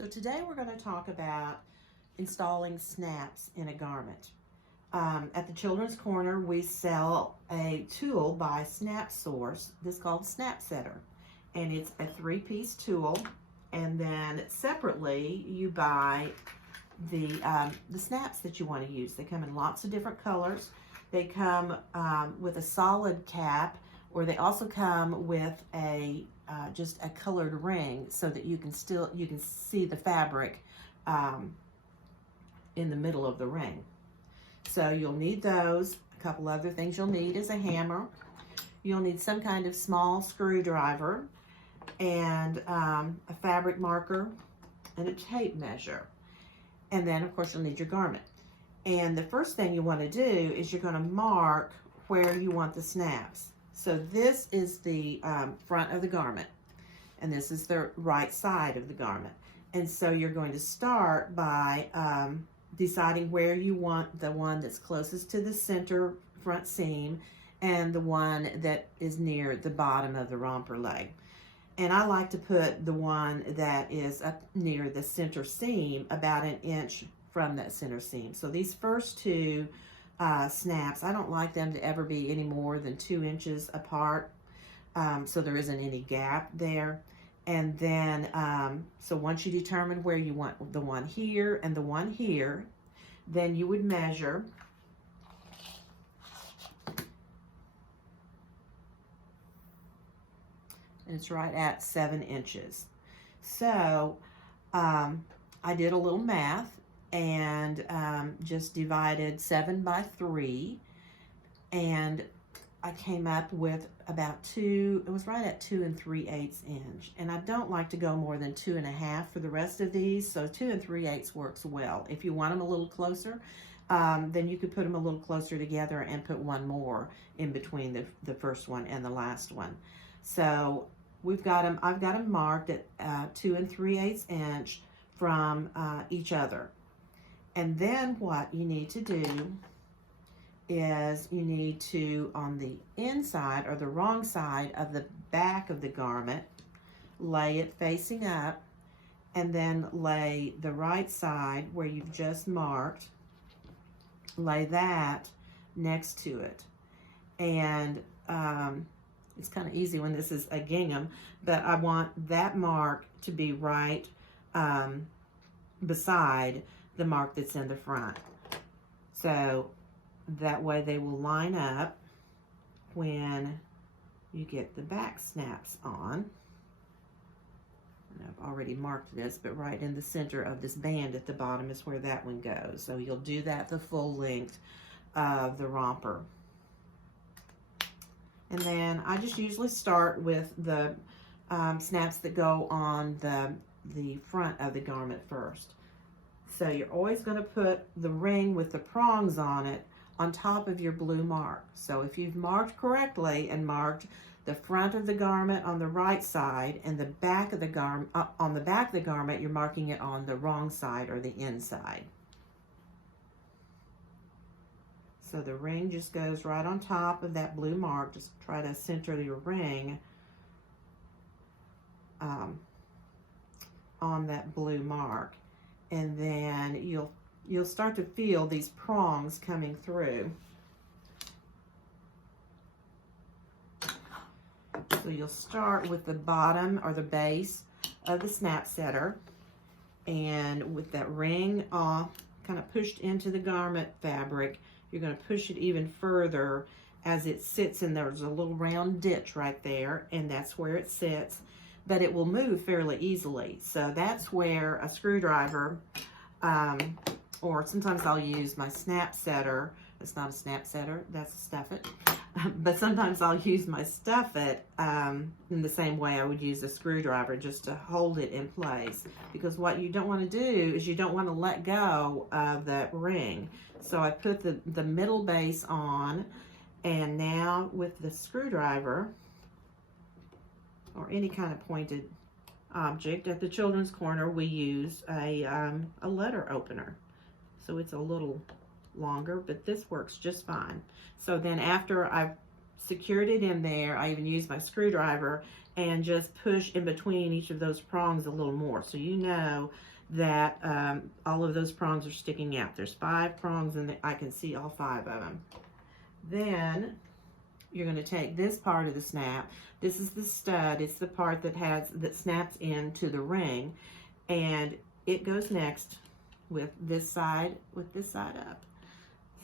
So today we're going to talk about installing snaps in a garment. At the Children's Corner, we sell a tool by SnapSource that's called Snap Setter. And it's a 3-piece tool. And then separately, you buy the snaps that you want to use. They come in lots of different colors. They come with a solid cap, or they also come with a just a colored ring so that you can see the fabric in the middle of the ring. So you'll need those. A couple other things you'll need is a hammer. You'll need some kind of small screwdriver and a fabric marker and a tape measure. And then of course you'll need your garment. And the first thing you want to do is you're going to mark where you want the snaps. So this is the front of the garment, and this is the right side of the garment. And so you're going to start by deciding where you want the one that's closest to the center front seam and the one that is near the bottom of the romper leg. And I like to put the one that is up near the center seam about an inch from that center seam. So these first two snaps, I don't like them to ever be any more than 2 inches apart, so there isn't any gap there. And then, so once you determine where you want the one here and the one here, then you would measure. And it's right at 7 inches. So I did a little math and just divided 7 by 3, and I came up with about it was right at 2 3/8 inch. And I don't like to go more than 2 1/2 for the rest of these, so 2 3/8 works well. If you want them a little closer, then you could put them a little closer together and put one more in between the first one and the last one. So I've got them marked at 2 3/8 inch from each other. And then what you need to do is you need to, on the inside or the wrong side of the back of the garment, lay it facing up, and then lay the right side where you've just marked, lay that next to it. And it's kind of easy when this is a gingham, but I want that mark to be right beside the mark that's in the front. So that way they will line up when you get the back snaps on. And I've already marked this, but right in the center of this band at the bottom is where that one goes. So you'll do that the full length of the romper. And then I just usually start with the snaps that go on the front of the garment first. So you're always going to put the ring with the prongs on it on top of your blue mark. So if you've marked correctly and marked the front of the garment on the right side and the back of the garment on the back of the garment, you're marking it on the wrong side or the inside. So the ring just goes right on top of that blue mark. Just try to center your ring on that blue mark. And then you'll start to feel these prongs coming through. So you'll start with the bottom or the base of the snap setter, and with that ring kind of pushed into the garment fabric, you're going to push it even further as it sits, and there's a little round ditch right there, and that's where it sits. But it will move fairly easily. So that's where a screwdriver, or sometimes I'll use my snap setter. It's not a snap setter, that's a stuff it. But sometimes I'll use my stuff it in the same way I would use a screwdriver, just to hold it in place. Because what you don't want to do is you don't want to let go of that ring. So I put the middle base on, and now with the screwdriver, or any kind of pointed object, at the Children's Corner we use a letter opener. So it's a little longer, but this works just fine. So then after I've secured it in there. I even used my screwdriver and just push in between each of those prongs a little more. So you know that all of those prongs are sticking out. There's 5 prongs and I can see all 5 of them. Then you're going to take this part of the snap. This is the stud. It's the part that snaps into the ring, and it goes next with this side up.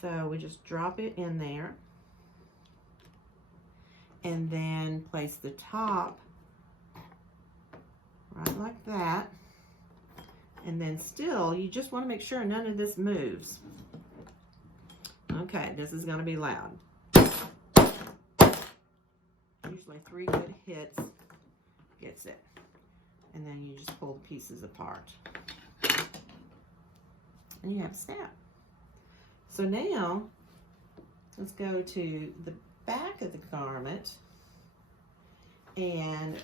So we just drop it in there, and then place the top right like that. And then still, you just want to make sure none of this moves. Okay, this is going to be loud. Usually 3 good hits gets it. And then you just pull the pieces apart. And you have a snap. So now, let's go to the back of the garment and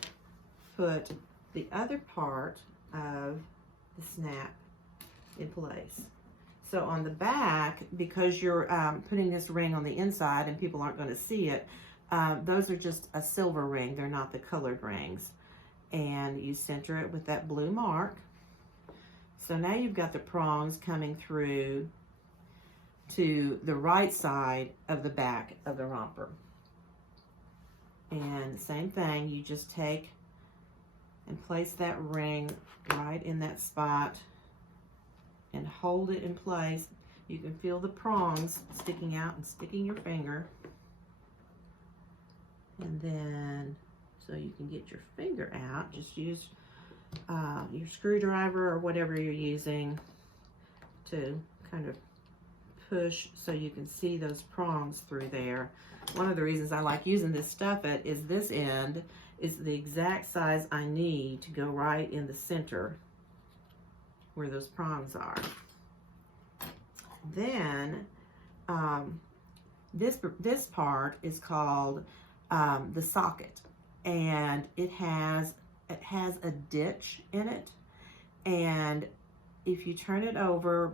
put the other part of the snap in place. So on the back, because you're putting this ring on the inside and people aren't going to see it, those are just a silver ring. They're not the colored rings. And you center it with that blue mark. So now you've got the prongs coming through to the right side of the back of the romper. And same thing, you just take and place that ring right in that spot and hold it in place. You can feel the prongs sticking out and sticking your finger. And then, so you can get your finger out, just use your screwdriver or whatever you're using to kind of push so you can see those prongs through there. One of the reasons I like using this stuffet is this end is the exact size I need to go right in the center where those prongs are. Then this part is called the socket, and it has a ditch in it, and if you turn it over,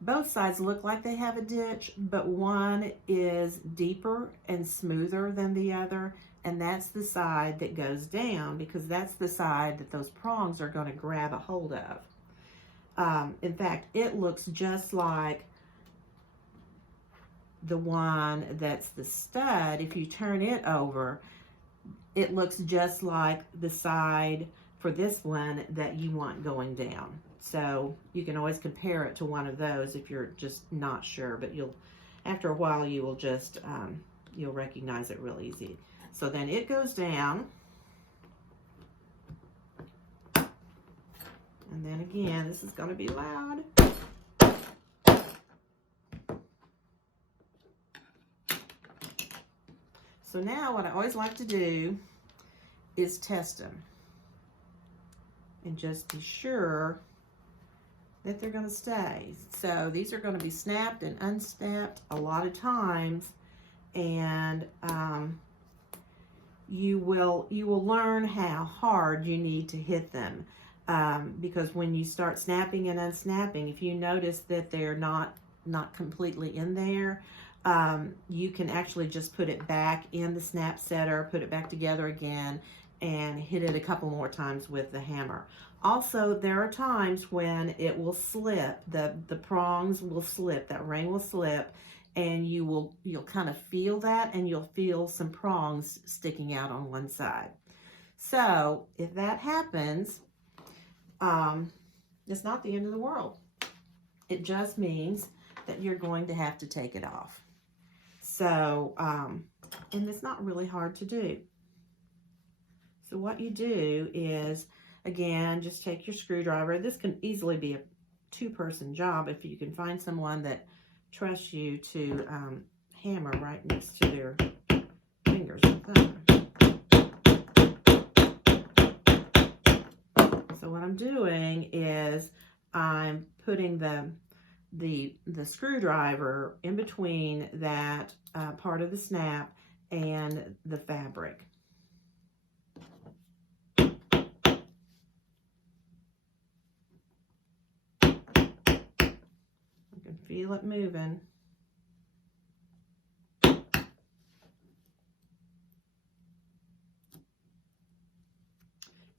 both sides look like they have a ditch, but one is deeper and smoother than the other, and that's the side that goes down because that's the side that those prongs are going to grab a hold of. In fact, it looks just like the one that's the stud. If you turn it over, it looks just like the side for this one that you want going down. So you can always compare it to one of those if you're just not sure, but after a while you will just you'll recognize it real easy. So then it goes down, and then again, this is going to be loud. So now what I always like to do is test them and just be sure that they're going to stay. So these are going to be snapped and unsnapped a lot of times, and you will learn how hard you need to hit them, because when you start snapping and unsnapping, if you notice that they're not completely in there, you can actually just put it back in the snap setter, put it back together again, and hit it a couple more times with the hammer. Also, there are times when it will slip, the prongs will slip, that ring will slip, and you'll kind of feel that, and you'll feel some prongs sticking out on one side. So if that happens, it's not the end of the world. It just means that you're going to have to take it off. So, and it's not really hard to do. So what you do is, again, just take your screwdriver. This can easily be a 2-person job if you can find someone that trusts you to hammer right next to their fingers and thumb. So what I'm doing is I'm putting the screwdriver in between that part of the snap and the fabric. Feel it moving.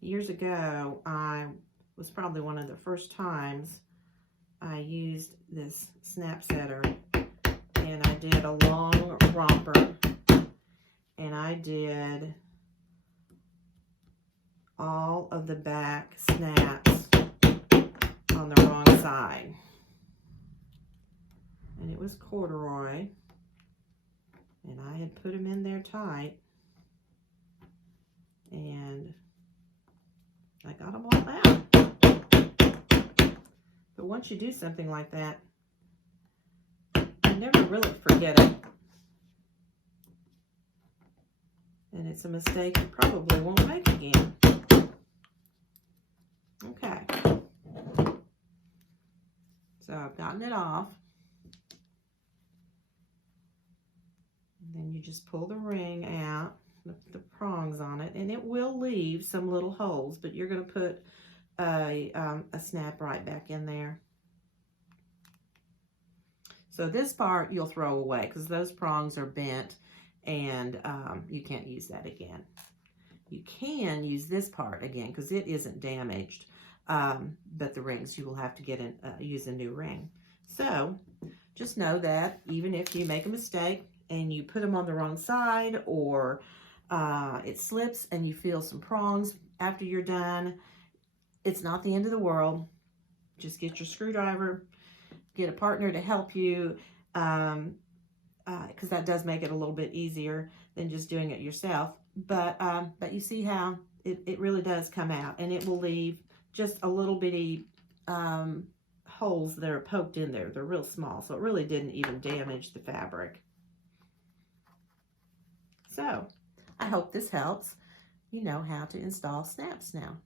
years ago, was probably one of the first times I used this snap setter, and I did a long romper, and I did all of the back snaps on the wrong side. And it was corduroy, and I had put them in there tight, and I got them all out. But once you do something like that, you never really forget it. And it's a mistake you probably won't make again. Okay. So I've gotten it off. And then you just pull the ring out, the prongs on it, and it will leave some little holes, but you're going to put a snap right back in there. So this part you'll throw away because those prongs are bent, and you can't use that again. You can use this part again because it isn't damaged, but the rings, you will have to use a new ring. So just know that even if you make a mistake and you put them on the wrong side, or it slips and you feel some prongs after you're done, it's not the end of the world. Just get your screwdriver, get a partner to help you, because that does make it a little bit easier than just doing it yourself. But you see how it really does come out, and it will leave just a little bitty holes that are poked in there. They're real small, so it really didn't even damage the fabric. So I hope this helps. You know how to install snaps now.